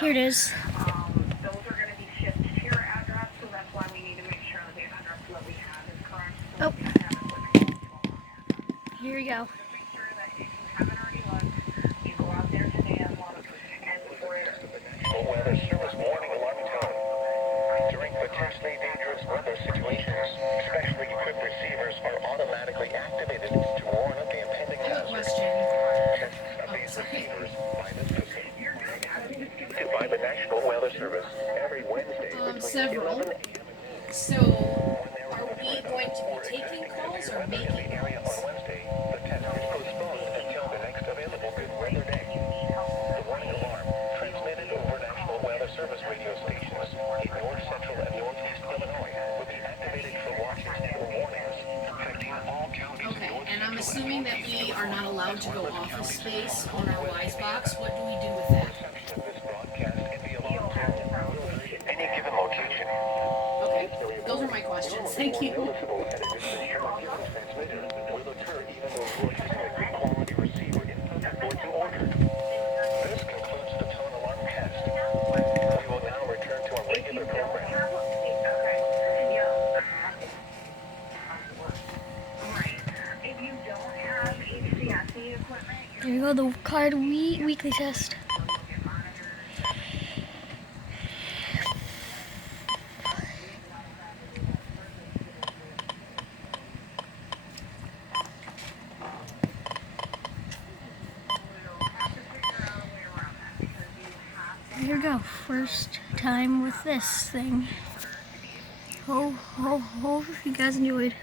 Here it is. Those are going to be shipped to your address, so that's why we need to make sure the address that we have is correct. So we can have equipment to our address. Here we go. Just make sure that if you haven't already looked, you go out there today and look, and before National Weather Service warning alarm tone. During potentially dangerous weather situations, specially equipped receivers are automatically activated to warn of the impending hazard. Tests of these receivers by the system. And by the National Weather Service every Wednesday between Several. 11 a.m. So, are we going to be taking calls or making area calls? on Wednesday. The test is postponed until the next available good weather day. The warning alarm, transmitted over National Weather Service radio stations in north central and northeast Illinois, will be activated for watches or warnings, affecting all counties. Okay, and I'm assuming that we are not allowed to go office space on our Wise box. What do we do with that? Reception of this broadcast in the alarm tone will be at any given location. Okay, those are my questions. Thank you. Noticeable at a distance from a given transmitter will occur even though you are using a good quality receiver in perfect working order. This concludes the tone alarm test. We will now return to our regular program. If you don't have HVAC equipment, There you go, the card weekly test. Here you go, first time with this thing. Hope you guys enjoyed.